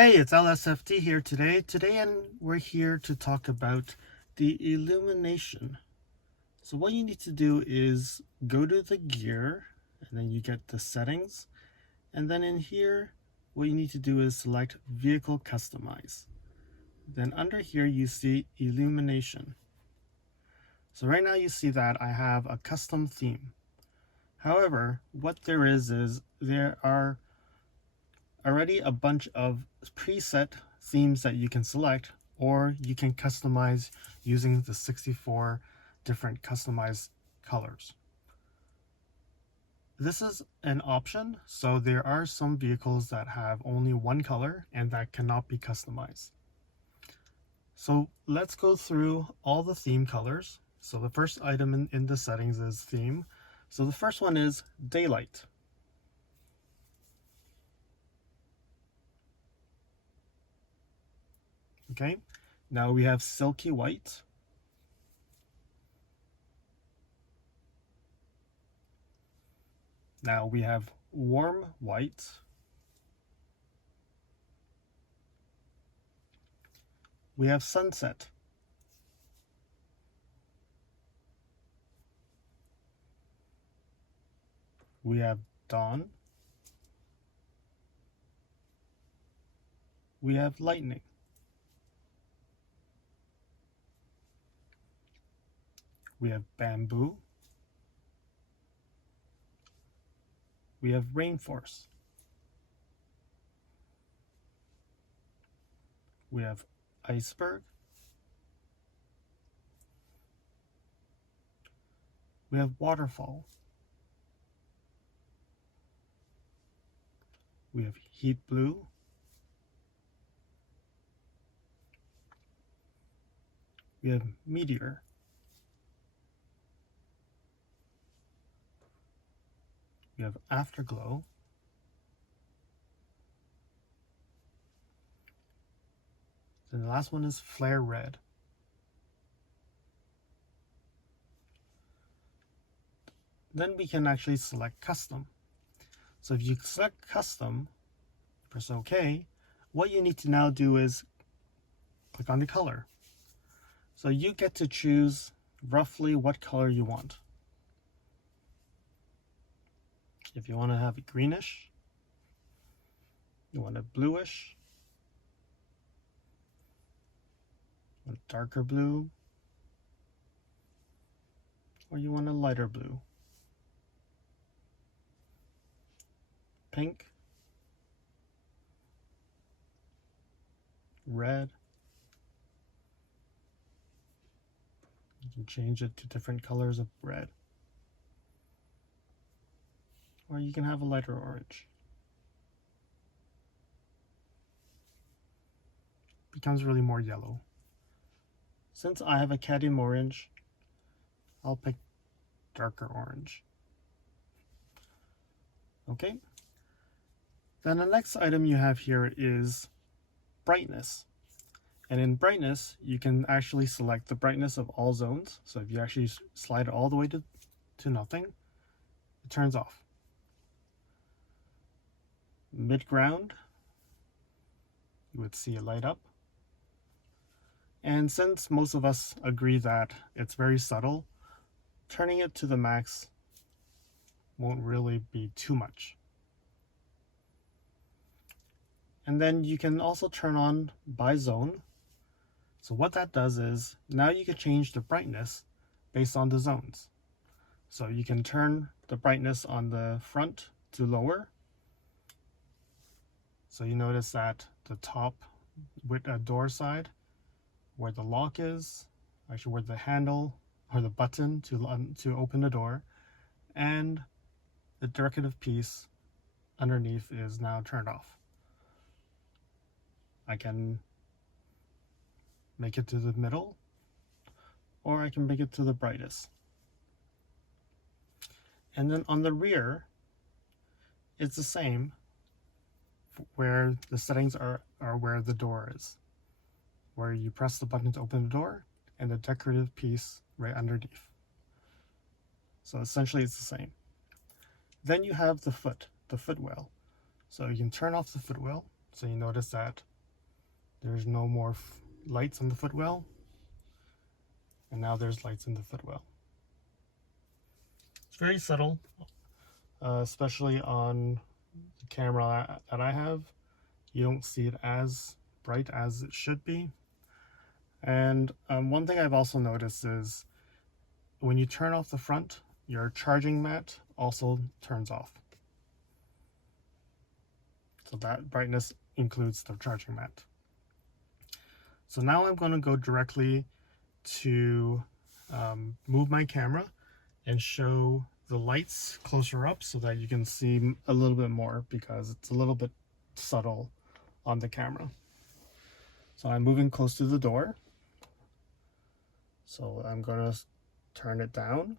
Hey, it's LSFT here today. We're here to talk about the Illumination. So what you need to do is go to the gear, and then you get the settings. And then in here, what you need to do is select Vehicle Customize. Then under here, you see Illumination. So right now you see that I have a custom theme. However, what there is there are already a bunch of preset themes that you can select, or you can customize using the 64 different customized colors. This is an option, so there are some vehicles that have only one color and that cannot be customized. So let's go through all the theme colors. So the first item in the settings is theme. So the first one is daylight. Okay, now we have silky white. Now we have warm white. We have sunset. We have dawn. We have lightning. We have bamboo. We have rainforest. We have iceberg. We have waterfall. We have heat blue. We have meteor. We have afterglow. Then the last one is flare red. Then we can actually select custom. So if you select custom, press OK, what you need to now do is click on the color. So you get to choose roughly what color you want. If you want to have it greenish, you want it bluish, you want darker blue, or you want a lighter blue. Pink, red. You can change it to different colors of red. Or you can have a lighter orange. Becomes really more yellow. Since I have a cadmium orange, I'll pick darker orange. Okay. Then the next item you have here is brightness. And in brightness, you can actually select the brightness of all zones. So if you actually slide it all the way to nothing, it turns off. Mid-ground, you would see it light up. And since most of us agree that it's very subtle, turning it to the max won't really be too much. And then you can also turn on by zone. So what that does is now you can change the brightness based on the zones. So you can turn the brightness on the front to lower. So you notice that the top with a door side, where the lock is, actually where the handle or the button to open the door, and the decorative piece underneath is now turned off. I can make it to the middle, or I can make it to the brightest. And then on the rear, it's the same, where the settings are where the door is, where you press the button to open the door and the decorative piece right underneath. So essentially it's the same. Then you have the footwell. So you can turn off the footwell. So you notice that there's no more lights on the footwell, and now there's lights in the footwell. It's very subtle, especially on the camera that I have. You don't see it as bright as it should be. And one thing I've also noticed is when you turn off the front, your charging mat also turns off. So that brightness includes the charging mat. So now I'm going to go directly to move my camera and show the lights closer up so that you can see a little bit more, because it's a little bit subtle on the camera. So I'm moving close to the door. So I'm going to turn it down.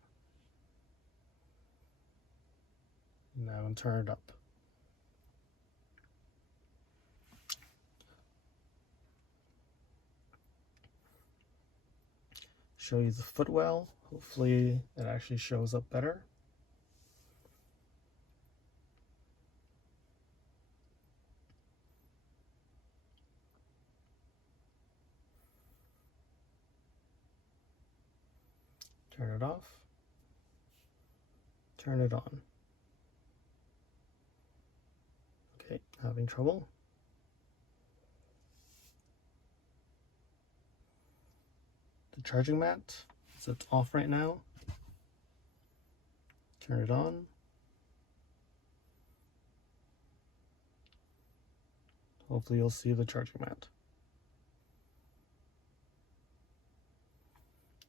Now I'm going to turn it up. Show you the footwell. Hopefully it actually shows up better. Turn it off. Turn it on. Okay, having trouble. The charging mat, so it's off right now. Turn it on. Hopefully you'll see the charging mat.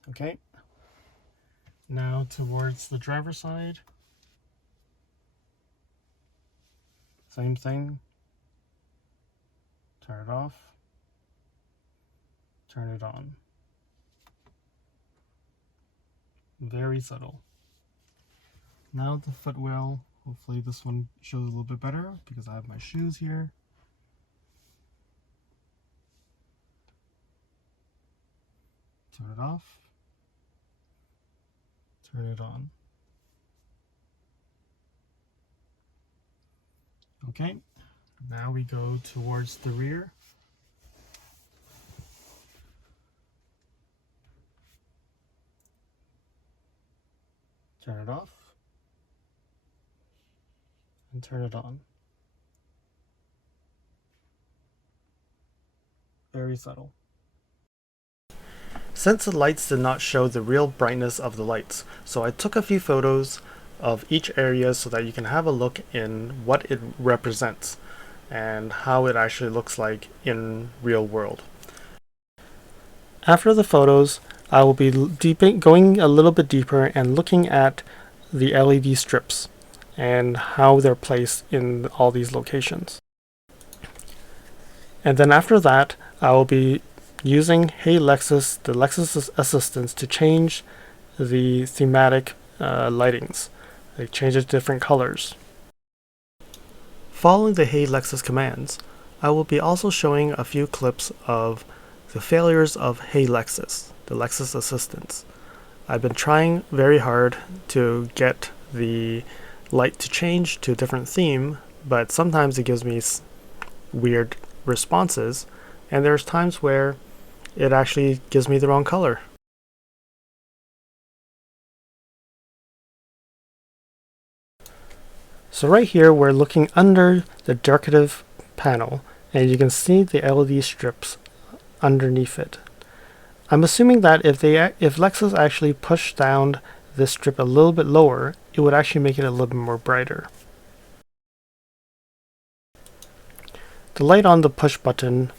Okay. Now towards the driver's side. Same thing. Turn it off. Turn it on. Very subtle. Now the footwell. Hopefully this one shows a little bit better because I have my shoes here. Turn it off. Turn it on. Okay, now we go towards the rear. Turn it off. And turn it on. Very subtle. Since the lights did not show the real brightness of the lights, so I took a few photos of each area so that you can have a look in what it represents and how it actually looks like in real world. After the photos, I will be going a little bit deeper and looking at the LED strips and how they're placed in all these locations. And then after that, I will be using Hey Lexus, the Lexus assistants, to change the thematic lightings. They change it to different colors. Following the Hey Lexus commands, I will be also showing a few clips of the failures of Hey Lexus, the Lexus assistants. I've been trying very hard to get the light to change to a different theme, but sometimes it gives me weird responses, and there's times where it actually gives me the wrong color. So right here we're looking under the decorative panel, and you can see the LED strips underneath it. I'm assuming that if Lexus actually pushed down this strip a little bit lower, it would actually make it a little bit more brighter. The light on the push button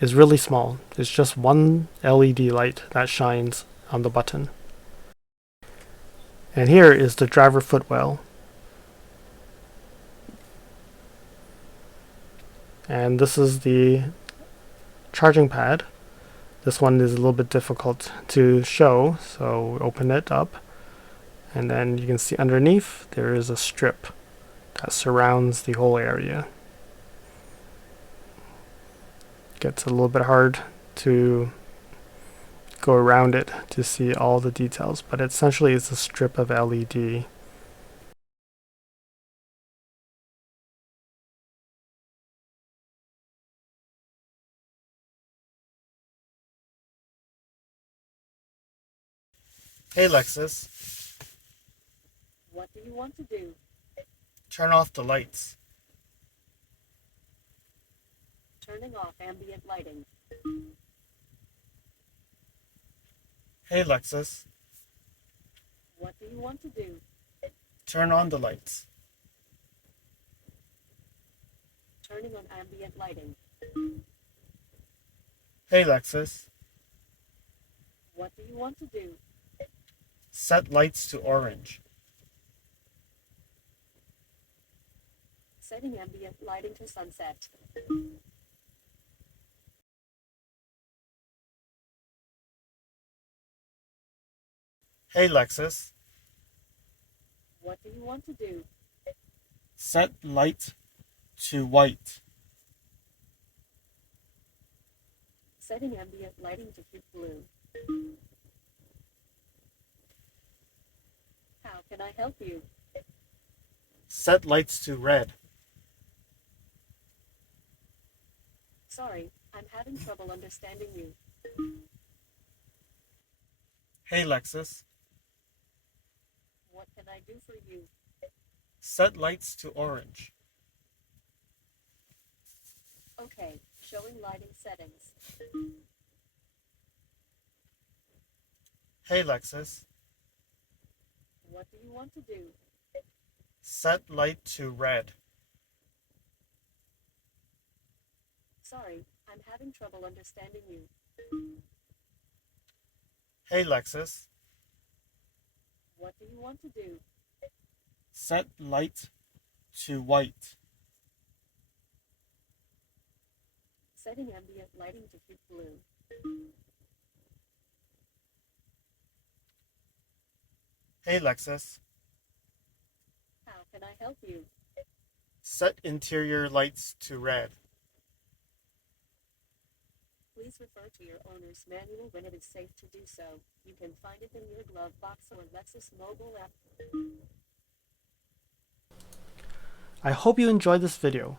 is really small. It's just one LED light that shines on the button. And here is the driver footwell. And this is the charging pad. This one is a little bit difficult to show, so open it up. And then you can see underneath there is a strip that surrounds the whole area. Gets a little bit hard to go around it to see all the details, but essentially it's a strip of LED. Hey Lexus, What do you want to do? turn off the lights. Turning off ambient lighting. Hey Lexus, What do you want to do? turn on the lights. Turning on ambient lighting. Hey Lexus, What do you want to do? set lights to orange. Setting ambient lighting to sunset. Hey Lexus, What do you want to do? set light to white. Setting ambient lighting to hue blue. How can I help you? Set lights to red. Sorry, I'm having trouble understanding you. Hey Lexus, What can I do for you? set lights to orange. Okay, showing lighting settings. Hey Lexus, What do you want to do? set light to red. Sorry, I'm having trouble understanding you. Hey Lexus, What do you want to do? set light to white. Setting ambient lighting to hue blue. Hey Lexus, How can I help you? set interior lights to red. Please refer to your owner's manual when it is safe to do so. You can find it in your glove box or Lexus mobile app. I hope you enjoyed this video.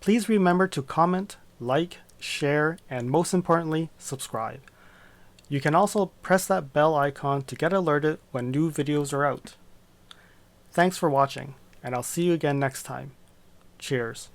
Please remember to comment, like, share, and most importantly, subscribe. You can also press that bell icon to get alerted when new videos are out. Thanks for watching, and I'll see you again next time. Cheers.